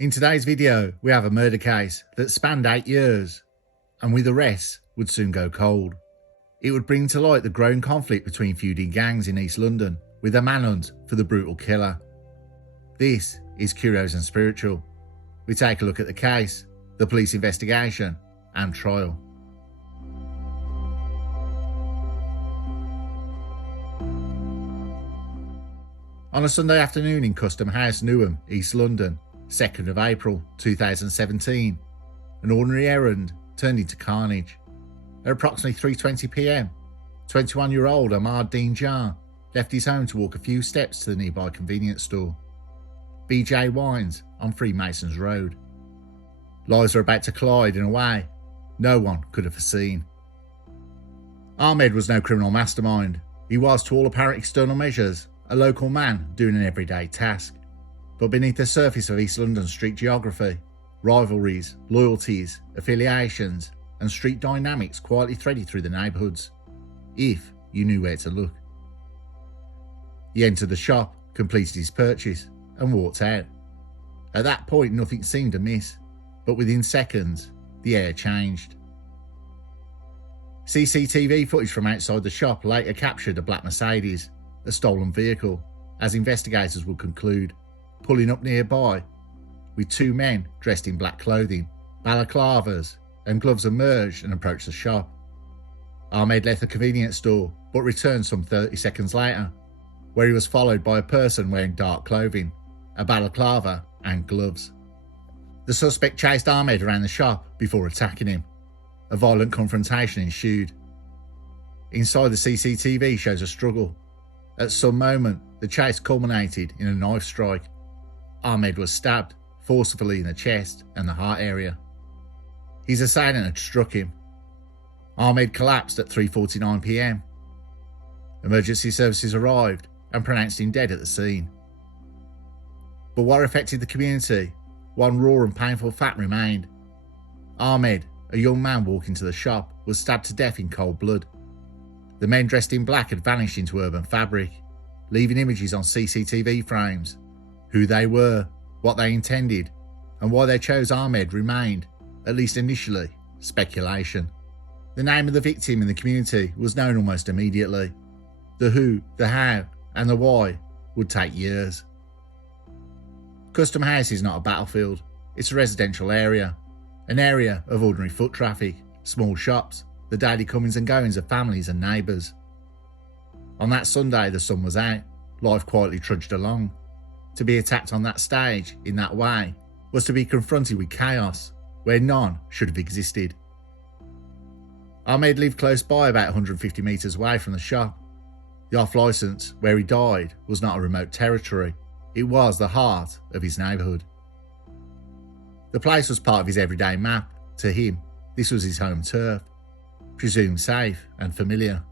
In today's video, we have a murder case that spanned 8 years, and with the rest would soon go cold. It would bring to light the growing conflict between feuding gangs in East London, with a manhunt for the brutal killer. This is Curios&Spiritual. We take a look at the case, the police investigation, and trial. On a Sunday afternoon in Custom House, Newham, East London, 2nd of April 2017, an ordinary errand turned into carnage. At approximately 3:20 p.m, 21-year-old Ahmed Deen-Jah left his home to walk a few steps to the nearby convenience store, BJ Wines on Freemasons Road. Lives were about to collide in a way no one could have foreseen. Ahmed was no criminal mastermind. He was, to all apparent external measures, a local man doing an everyday task. But beneath the surface of East London street geography, rivalries, loyalties, affiliations, and street dynamics quietly threaded through the neighbourhoods, if you knew where to look. He entered the shop, completed his purchase, and walked out. At that point, nothing seemed amiss, but within seconds, the air changed. CCTV footage from outside the shop later captured a black Mercedes, a stolen vehicle, as investigators would conclude, pulling up nearby, with two men dressed in black clothing, balaclavas, and gloves emerged and approached the shop. Ahmed left the convenience store, but returned some 30 seconds later, where he was followed by a person wearing dark clothing, a balaclava, and gloves. The suspect chased Ahmed around the shop before attacking him. A violent confrontation ensued. Inside, the CCTV shows a struggle. At some moment, the chase culminated in a knife strike. Ahmed was stabbed forcefully in the chest and the heart area. His assailant had struck him. Ahmed collapsed at 3:49 p.m. Emergency services arrived and pronounced him dead at the scene. But what affected the community, one raw and painful fact remained. Ahmed, a young man walking to the shop, was stabbed to death in cold blood. The men dressed in black had vanished into urban fabric, leaving images on CCTV frames. Who they were, what they intended, and why they chose Ahmed remained, at least initially, speculation. The name of the victim in the community was known almost immediately. The who, the how, and the why would take years. Custom House is not a battlefield, it's a residential area, an area of ordinary foot traffic, small shops, the daily comings and goings of families and neighbours. On that Sunday, the sun was out, life quietly trudged along. To be attacked on that stage in that way was to be confronted with chaos where none should have existed. Ahmed lived close by, about 150 metres away from the shop. The off-licence where he died was not a remote territory, it was the heart of his neighbourhood. The place was part of his everyday map. To him, this was his home turf, presumed safe and familiar.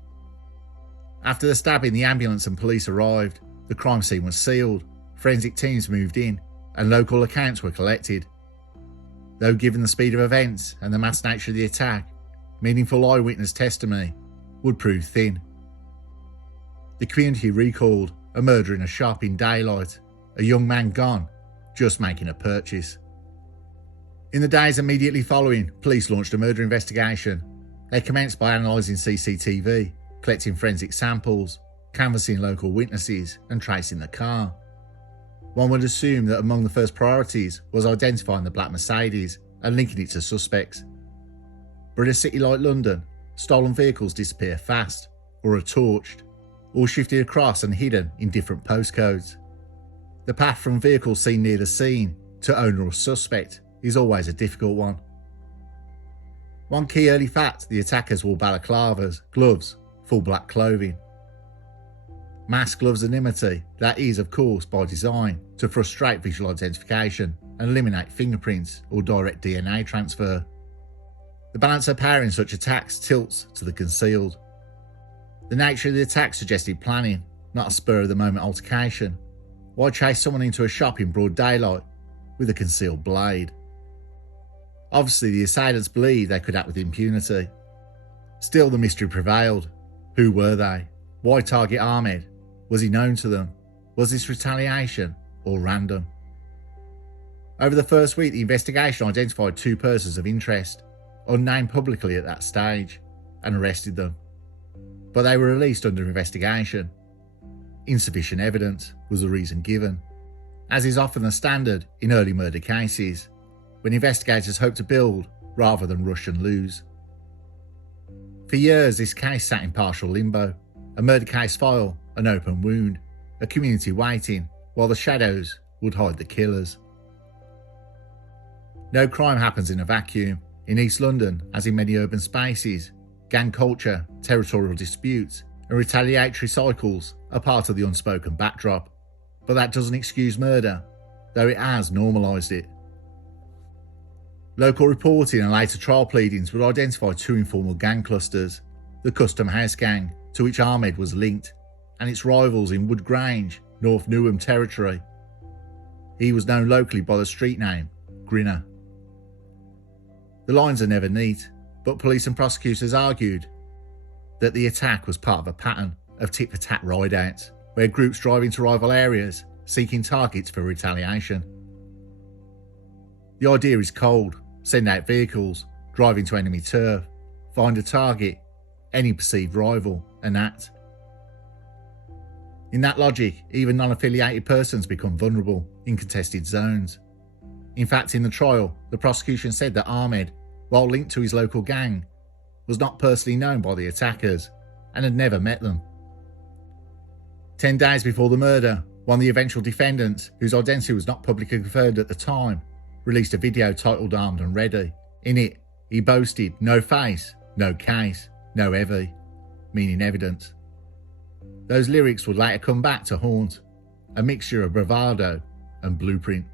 After the stabbing, the ambulance and police arrived. The crime scene was sealed, forensic teams moved in, and local accounts were collected. Though given the speed of events and the mass nature of the attack, meaningful eyewitness testimony would prove thin. The community recalled a murder in a shop in daylight, a young man gone, just making a purchase. In the days immediately following, police launched a murder investigation. They commenced by analysing CCTV, collecting forensic samples, canvassing local witnesses, and tracing the car. One would assume that among the first priorities was identifying the black Mercedes and linking it to suspects. But in a city like London, stolen vehicles disappear fast, or are torched, or shifted across and hidden in different postcodes. The path from vehicles seen near the scene to owner or suspect is always a difficult one. One key early fact: the attackers wore balaclavas, gloves, full black clothing. Mask gloves anonymity, that is of course by design, to frustrate visual identification and eliminate fingerprints or direct DNA transfer. The balance of power in such attacks tilts to the concealed. The nature of the attack suggested planning, not a spur-of-the-moment altercation. Why chase someone into a shop in broad daylight with a concealed blade? Obviously, the assailants believed they could act with impunity. Still, the mystery prevailed. Who were they? Why target Ahmed? Was he known to them? Was this retaliation or random? Over the first week, the investigation identified 2 persons of interest, unnamed publicly at that stage, and arrested them. But they were released under investigation. Insufficient evidence was the reason given, as is often the standard in early murder cases, when investigators hope to build rather than rush and lose. For years, this case sat in partial limbo, a murder case file, an open wound, a community waiting while the shadows would hide the killers. No crime happens in a vacuum. In East London, as in many urban spaces, gang culture, territorial disputes, and retaliatory cycles are part of the unspoken backdrop. But that doesn't excuse murder, though it has normalised it. Local reporting and later trial pleadings would identify 2 informal gang clusters, the Custom House Gang, to which Ahmed was linked, and its rivals in Wood Grange, North Newham territory. He was known locally by the street name Grinner. The lines are never neat, but police and prosecutors argued that the attack was part of a pattern of tit-for-tat ride-outs, where groups drive into rival areas seeking targets for retaliation. The idea is cold: send out vehicles, drive into enemy turf, find a target, any perceived rival, and act. In that logic, even non-affiliated persons become vulnerable in contested zones. In fact, in the trial, the prosecution said that Ahmed, while linked to his local gang, was not personally known by the attackers and had never met them. 10 days before the murder, one of the eventual defendants, whose identity was not publicly confirmed at the time, released a video titled Armed and Ready. In it, he boasted no face, no case, no EVI, meaning evidence. Those lyrics would later come back to haunt, a mixture of bravado and blueprint.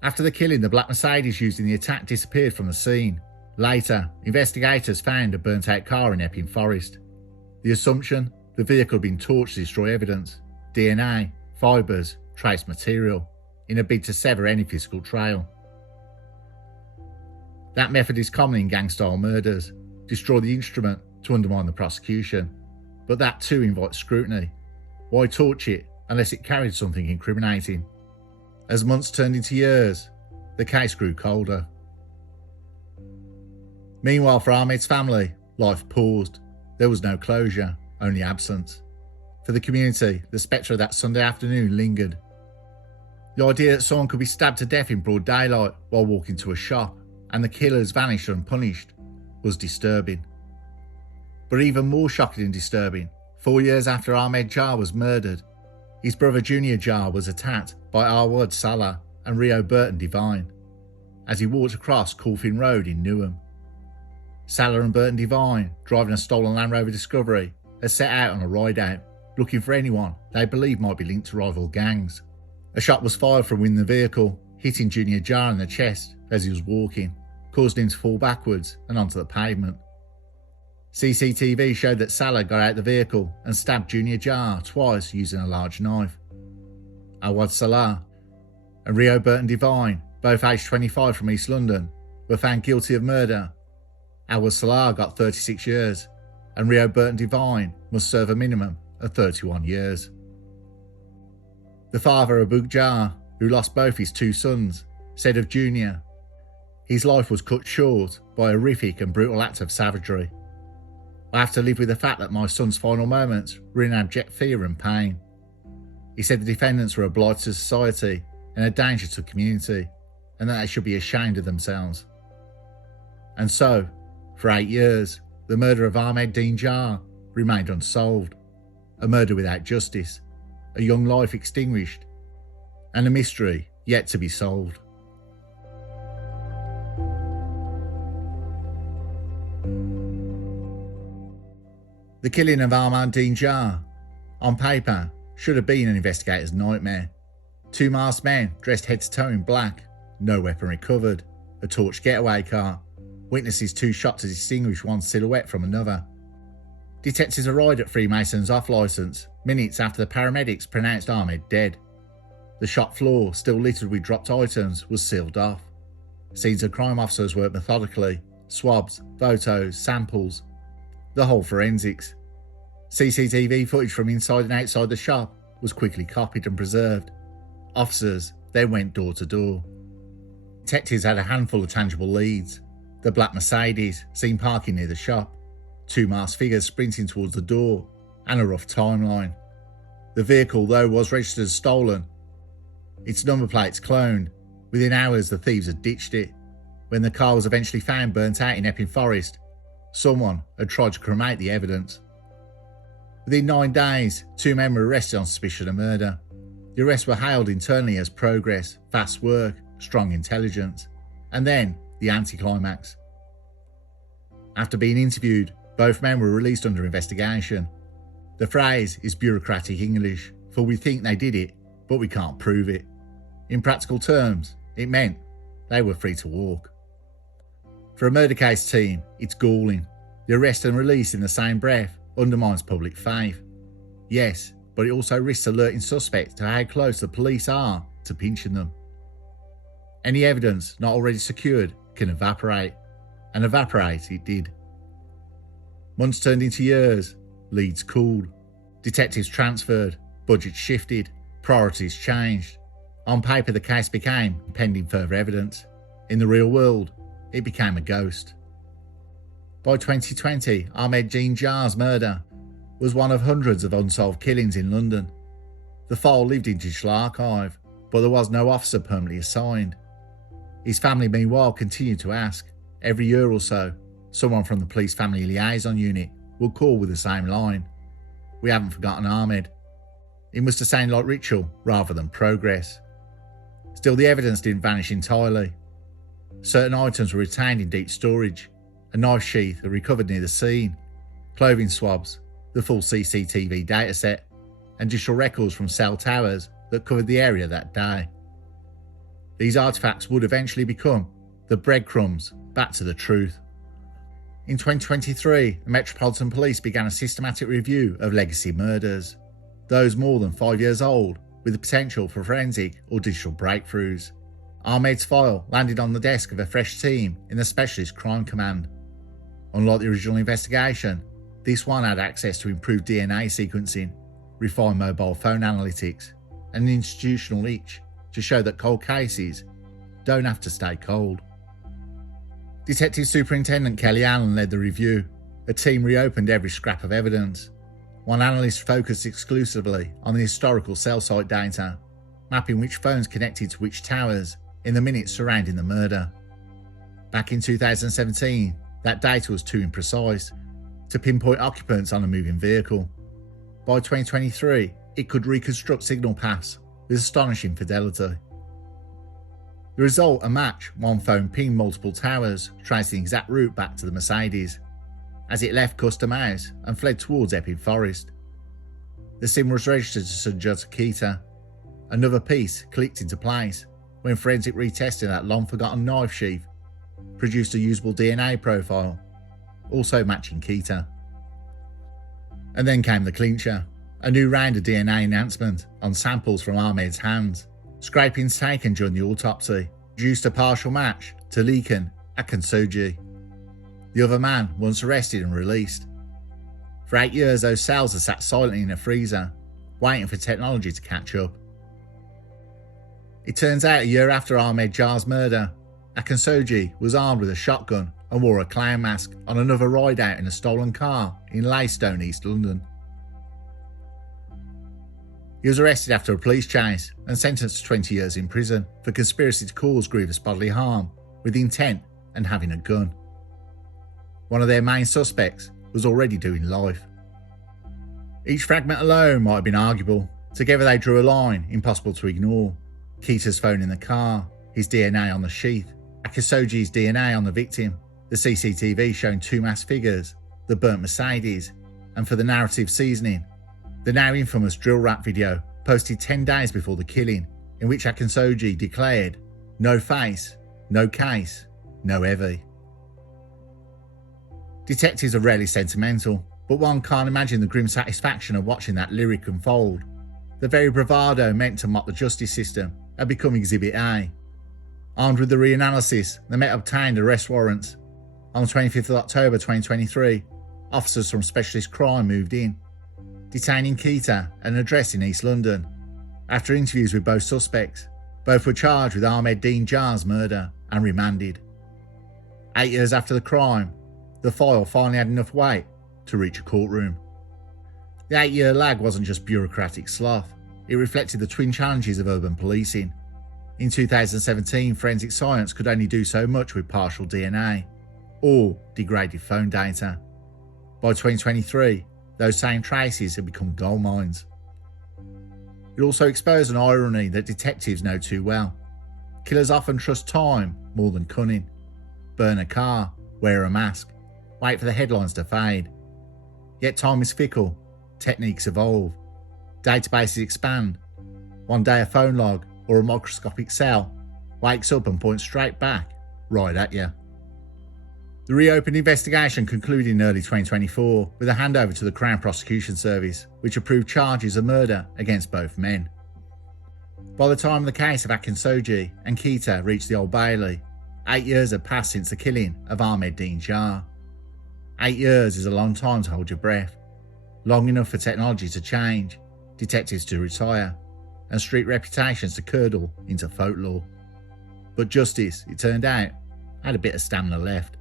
After the killing, the black Mercedes used in the attack disappeared from the scene. Later, investigators found a burnt-out car in Epping Forest. The assumption? The vehicle had been torched to destroy evidence, DNA, fibres, trace material, in a bid to sever any physical trail. That method is common in gang-style murders: destroy the instrument to undermine the prosecution. But that too invites scrutiny. Why torch it unless it carried something incriminating? As months turned into years, the case grew colder. Meanwhile, for Ahmed's family, life paused. There was no closure, only absence. For the community, the spectre of that Sunday afternoon lingered. The idea that someone could be stabbed to death in broad daylight while walking to a shop, and the killers vanished unpunished, was disturbing. But even more shocking and disturbing, 4 years after Ahmed Jah was murdered, his brother Junior Jah was attacked by Awad Salah and Rio Burton Devine as he walked across Coolfin Road in Newham. Salah and Burton Devine, driving a stolen Land Rover Discovery, had set out on a ride-out, looking for anyone they believed might be linked to rival gangs. A shot was fired from within the vehicle, hitting Junior Jah in the chest as he was walking, causing him to fall backwards and onto the pavement. CCTV showed that Salah got out the vehicle and stabbed Junior Jah twice using a large knife. Awad Salah and Rio Burton Devine, both aged 25 from East London, were found guilty of murder. Awad Salah got 36 years, and Rio Burton Devine must serve a minimum of 31 years. The father of Jah, who lost both his 2 sons, said of Junior, "His life was cut short by a horrific and brutal act of savagery. I have to live with the fact that my son's final moments were in abject fear and pain." He said the defendants were a blight to society and a danger to the community, and that they should be ashamed of themselves. And so, for 8 years, the murder of Ahmed Deen-Jah remained unsolved, a murder without justice, a young life extinguished, and a mystery yet to be solved. The killing of Ahmed Deen-Jah, on paper, should have been an investigator's nightmare. 2 masked men dressed head to toe in black, no weapon recovered, a torched getaway car, witnesses 2 shot to distinguish one silhouette from another. Detectives arrived at Freemasons off licence minutes after the paramedics pronounced Ahmed dead. The shop floor, still littered with dropped items, was sealed off. Scenes of crime officers worked methodically: swabs, photos, samples, the whole forensics. CCTV footage from inside and outside the shop was quickly copied and preserved. Officers, then went door to door. Detectives had a handful of tangible leads. The black Mercedes, seen parking near the shop, 2 masked figures sprinting towards the door, and a rough timeline. The vehicle, though, was registered as stolen. Its number plates cloned. Within hours, the thieves had ditched it. When the car was eventually found burnt out in Epping Forest, someone had tried to cremate the evidence. Within 9 days, 2 men were arrested on suspicion of murder. The arrests were hailed internally as progress, fast work, strong intelligence, and then the anticlimax. After being interviewed, both men were released under investigation. The phrase is bureaucratic English, for we think they did it, but we can't prove it. In practical terms, it meant they were free to walk. For a murder case team, it's galling. The arrest and release in the same breath undermines public faith. Yes, but it also risks alerting suspects to how close the police are to pinching them. Any evidence not already secured can evaporate, and evaporate it did. Months turned into years, leads cooled, detectives transferred, budgets shifted, priorities changed. On paper, the case became pending further evidence. In the real world, it became a ghost. By 2020, Ahmed Deen-Jah's murder was one of hundreds of unsolved killings in London. The file lived in digital archive, but there was no officer permanently assigned. His family, meanwhile, continued to ask. Every year or so, someone from the police family liaison unit would call with the same line. We haven't forgotten Ahmed. It must have sounded like ritual rather than progress. Still, the evidence didn't vanish entirely. Certain items were retained in deep storage. A knife sheath was recovered near the scene, clothing swabs, the full CCTV dataset, and digital records from cell towers that covered the area that day. These artefacts would eventually become the breadcrumbs back to the truth. In 2023, the Metropolitan Police began a systematic review of legacy murders, those more than 5 years old, with the potential for forensic or digital breakthroughs. Ahmed's file landed on the desk of a fresh team in the Specialist Crime Command. Unlike the original investigation, this one had access to improved DNA sequencing, refined mobile phone analytics, and an institutional itch to show that cold cases don't have to stay cold. Detective Superintendent Kelly Allen led the review. A team reopened every scrap of evidence. One analyst focused exclusively on the historical cell site data, mapping which phones connected to which towers in the minutes surrounding the murder. Back in 2017, that data was too imprecise to pinpoint occupants on a moving vehicle. By 2023, it could reconstruct signal paths with astonishing fidelity. The result, a match: one phone pinged multiple towers, tracing the exact route back to the Mercedes, as it left Custom House and fled towards Epping Forest. The SIM was registered to Sundjata Keita. Another piece clicked into place when forensic retesting that long-forgotten knife sheath produced a usable DNA profile, also matching Keita. And then came the clincher, a new round of DNA enhancement on samples from Ahmed's hands. Scrapings taken during the autopsy produced a partial match to Lekan, Akinsoji, the other man once arrested and released. For 8 years, those cells had sat silently in a freezer, waiting for technology to catch up. It turns out a year after Ahmed Jah's murder, Akinsoji was armed with a shotgun and wore a clown mask on another ride out in a stolen car in Leystone, East London. He was arrested after a police chase and sentenced to 20 years in prison for conspiracy to cause grievous bodily harm with intent and having a gun. One of their main suspects was already doing life. Each fragment alone might have been arguable. Together they drew a line impossible to ignore. Keita's phone in the car, his DNA on the sheath, Akinsoji's DNA on the victim, the CCTV showing 2 masked figures, the burnt Mercedes, and for the narrative seasoning, the now infamous drill rap video posted 10 days before the killing, in which Akinsoji declared, "No face, no case, no Evie." Detectives are rarely sentimental, but one can't imagine the grim satisfaction of watching that lyric unfold. The very bravado meant to mock the justice system had become Exhibit A. Armed with the reanalysis, the Met obtained arrest warrants. On the 25th of October 2023, officers from Specialist Crime moved in, detaining Keita at an address in East London. After interviews with both suspects, Both were charged with Ahmed Deen-Jah's murder and remanded. 8 years after the crime, the file finally had enough weight to reach a courtroom. The 8-year lag wasn't just bureaucratic sloth, it reflected the twin challenges of urban policing. In 2017, forensic science could only do so much with partial DNA or degraded phone data. By 2023, those same traces had become gold mines. It also exposed an irony that detectives know too well. Killers often trust time more than cunning. Burn a car, wear a mask, wait for the headlines to fade. Yet time is fickle, techniques evolve, databases expand. One day a phone log or a microscopic cell wakes up and points straight back, right at you. The reopened investigation concluded in early 2024 with a handover to the Crown Prosecution Service, which approved charges of murder against both men. By the time the case of Akinsoji and Keita reached the Old Bailey, 8 years had passed since the killing of Ahmed Deen-Jah. 8 years is a long time to hold your breath, long enough for technology to change, detectives to retire, and street reputations to curdle into folklore. But justice, it turned out, had a bit of stamina left.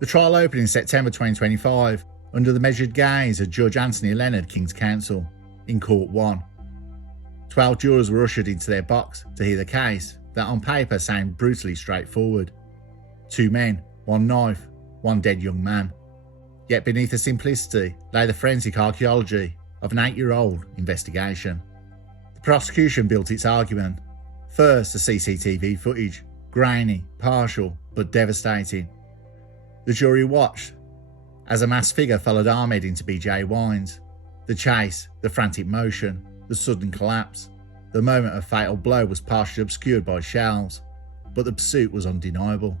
The trial opened in September 2025 under the measured gaze of Judge Anthony Leonard, King's Counsel, in Court 1. 12 jurors were ushered into their box to hear the case that on paper sounded brutally straightforward. 2 men, 1 knife, 1 dead young man. Yet beneath the simplicity lay the forensic archaeology of an 8-year-old investigation. The prosecution built its argument. First, the CCTV footage, grainy, partial, but devastating. The jury watched as a masked figure followed Ahmed into BJ Wines. The chase, the frantic motion, the sudden collapse. The moment of fatal blow was partially obscured by shells, but the pursuit was undeniable.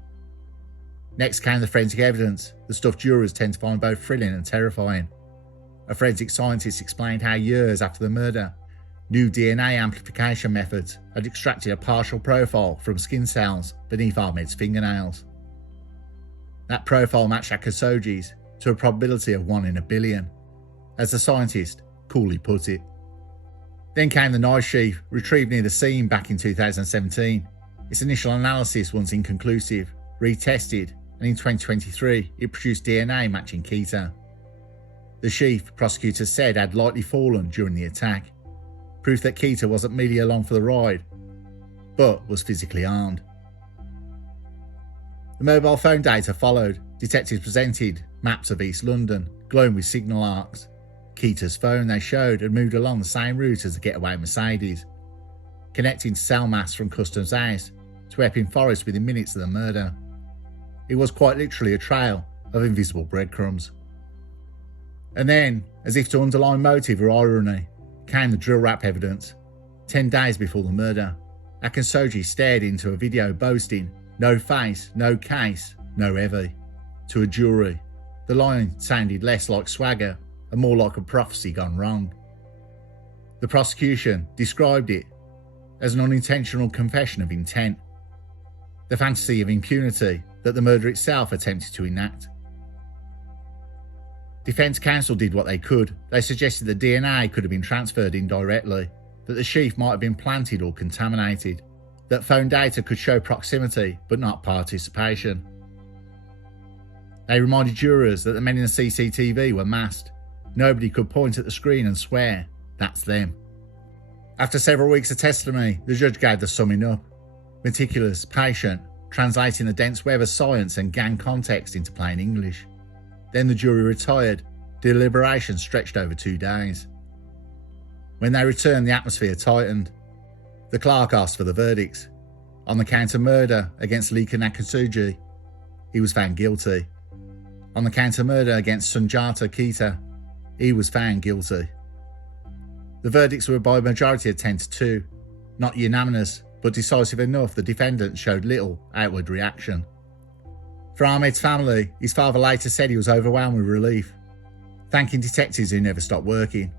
Next came the forensic evidence, the stuff jurors tend to find both thrilling and terrifying. A forensic scientist explained how years after the murder, new DNA amplification methods had extracted a partial profile from skin cells beneath Ahmed's fingernails. That profile matched Akinsoji's to a probability of 1 in a billion, as the scientist coolly put it. Then came the knife sheath retrieved near the scene back in 2017. Its initial analysis, once inconclusive, retested, and in 2023 it produced DNA matching Keita. The sheath, prosecutors said, had likely fallen during the attack, proof that Keita wasn't merely along for the ride, but was physically armed. The mobile phone data followed. Detectives presented maps of East London, glowing with signal arcs. Keita's phone, they showed, had moved along the same route as the getaway Mercedes, connecting to cell masts from Customs House to Epping Forest within minutes of the murder. It was quite literally a trail of invisible breadcrumbs. And then, as if to underline motive or irony, came the drill rap evidence. 10 days before the murder, Akinsoji stared into a video boasting, "No face, no case, no Evie," to a jury. The line sounded less like swagger and more like a prophecy gone wrong. The prosecution described it as an unintentional confession of intent, the fantasy of impunity that the murder itself attempted to enact. Defence counsel did what they could. They suggested that DNA could have been transferred indirectly, that the sheath might have been planted or contaminated, that phone data could show proximity but not participation. They reminded jurors that the men in the CCTV were masked. Nobody could point at the screen and swear, "That's them." After several weeks of testimony, the judge gave the summing up. Meticulous, patient, translating the dense web of science and gang context into plain English. Then the jury retired. Deliberation stretched over 2 days. When they returned, the atmosphere tightened. The clerk asked for the verdicts. On the count of murder against Lekan Akinsoji, he was found guilty. On the count of murder against Sundjata Keita, he was found guilty. The verdicts were by a majority of 10-2, not unanimous, but decisive enough the defendants showed little outward reaction. For Ahmed's family, his father later said he was overwhelmed with relief, thanking detectives who never stopped working.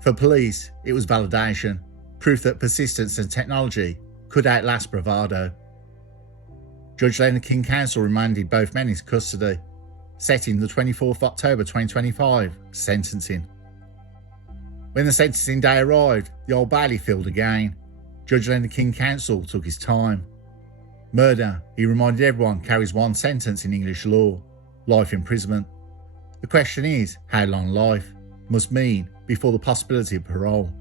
For police, it was validation, proof that persistence and technology could outlast bravado. Judge Leonard King Counsel remanded both men into custody, setting the 24th October 2025 sentencing. When the sentencing day arrived, the Old Bailey filled again. Judge Leonard King Counsel took his time. Murder, he reminded everyone, carries one sentence in English law: life imprisonment. The question is, how long life must mean before the possibility of parole.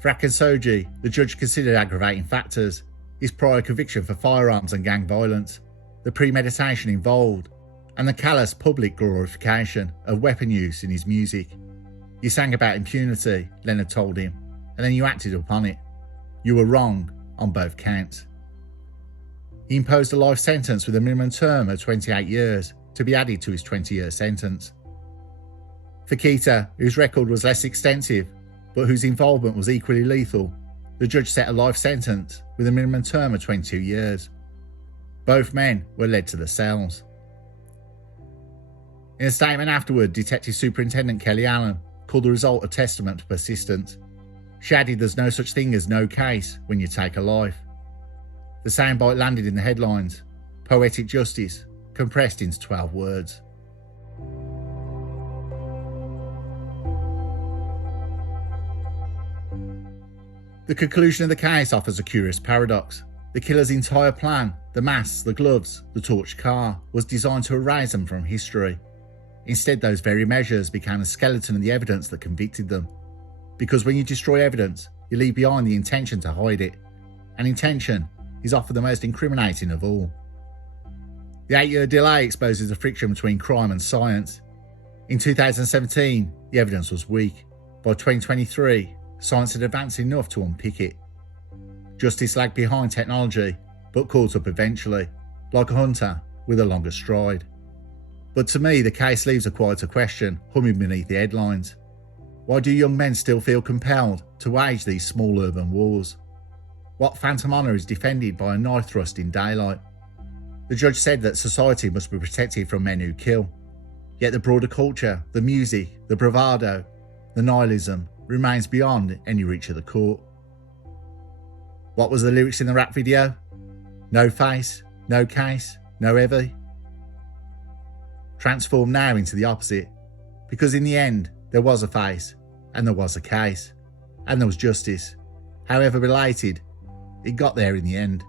For Akinsoji, the judge considered aggravating factors: his prior conviction for firearms and gang violence, the premeditation involved, and the callous public glorification of weapon use in his music. You sang about impunity, Leonard told him, and then you acted upon it. You were wrong on both counts. He imposed a life sentence with a minimum term of 28 years to be added to his 20-year sentence. For Keita, whose record was less extensive, but whose involvement was equally lethal, the judge set a life sentence with a minimum term of 22 years. Both men were led to the cells. In a statement afterward, Detective Superintendent Kelly Allen called the result a testament to persistence. She added, "There's no such thing as no case when you take a life." The soundbite landed in the headlines: poetic justice compressed into 12 words. The conclusion of the case offers a curious paradox. The killer's entire plan, the masks, the gloves, the torched car, was designed to erase them from history. Instead, those very measures became a skeleton of the evidence that convicted them. Because when you destroy evidence, you leave behind the intention to hide it. And intention is often the most incriminating of all. The 8-year delay exposes the friction between crime and science. In 2017, the evidence was weak. By 2023, science had advanced enough to unpick it. Justice lagged behind technology, but caught up eventually, like a hunter with a longer stride. But to me, the case leaves a quieter question humming beneath the headlines. Why do young men still feel compelled to wage these small urban wars? What phantom honour is defended by a knife thrust in daylight? The judge said that society must be protected from men who kill. Yet the broader culture, the music, the bravado, the nihilism remains beyond any reach of the court. What was the lyrics in the rap video? No face, no case, no Evie. Transform now into the opposite, because in the end there was a face, and there was a case, and there was justice. However related, it got there in the end.